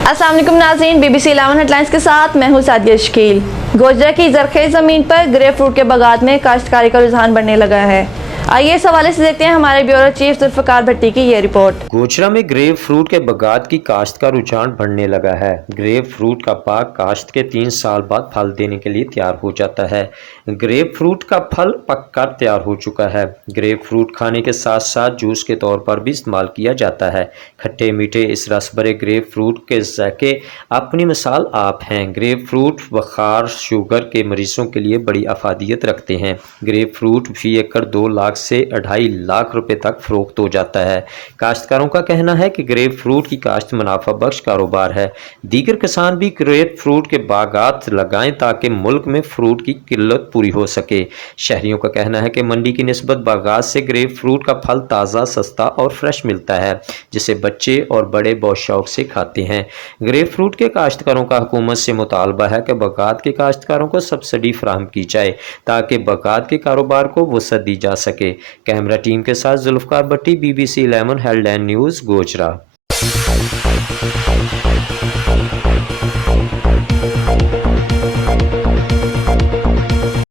अस्सलाम वालेकुम नाज़रीन, BBC 11 हेडलाइंस के साथ मैं हूँ सादिया शकील। गोजरा की जरखेज ज़मीन पर ग्रेप फ्रूट के बागात में काश्तकारी का रुझान बढ़ने लगा है। आइए इस हवाले से देखते हैं हमारे ब्यूरो चीफ जुल्फ़िकार भट्टी की ये रिपोर्ट। गोचरा में ग्रेप फ्रूट के बागात की काश्त का रुझान बढ़ने लगा है। ग्रेप फ्रूट का बाग काश्त के 3 साल बाद फल देने के लिए तैयार हो जाता है। ग्रेप फ्रूट का फल पककर तैयार हो चुका है। ग्रेप फ्रूट खाने के साथ साथ जूस के तौर पर भी इस्तेमाल किया जाता है। खट्टे मीठे इस रस भरे ग्रेप फ्रूट के ज़ायके अपनी मिसाल आप हैं। ग्रेप फ्रूट बुखार शुगर के मरीजों के लिए बड़ी अफादियत रखते हैं। ग्रेप फ्रूट फी एकड़ 2 लाख से 2.5 लाख रुपए तक फरोख्त हो जाता है। काश्तकारों का कहना है कि ग्रेप फ्रूट की काश्त मुनाफा बख्श कारोबार है। दीगर किसान भी ग्रेप फ्रूट के बागात लगाएं ताकि मुल्क में फ्रूट की किल्लत पूरी हो सके। शहरियों का कहना है कि मंडी की निस्बत बागात से ग्रेप फ्रूट का फल ताज़ा, सस्ता और फ्रेश मिलता है, जिसे बच्चे और बड़े बहुत शौक से खाते हैं। ग्रेप फ्रूट के काश्तकारों का हुकूमत से मुतालबा है कि बागात के काश्तकारों को सब्सिडी फराहम की जाए ताकि बागात के कारोबार को वसअत दी जा सके। कैमरा टीम के साथ जुल्फ़िकार भट्टी, BBC 11 हेडलाइन न्यूज़, गोचरा।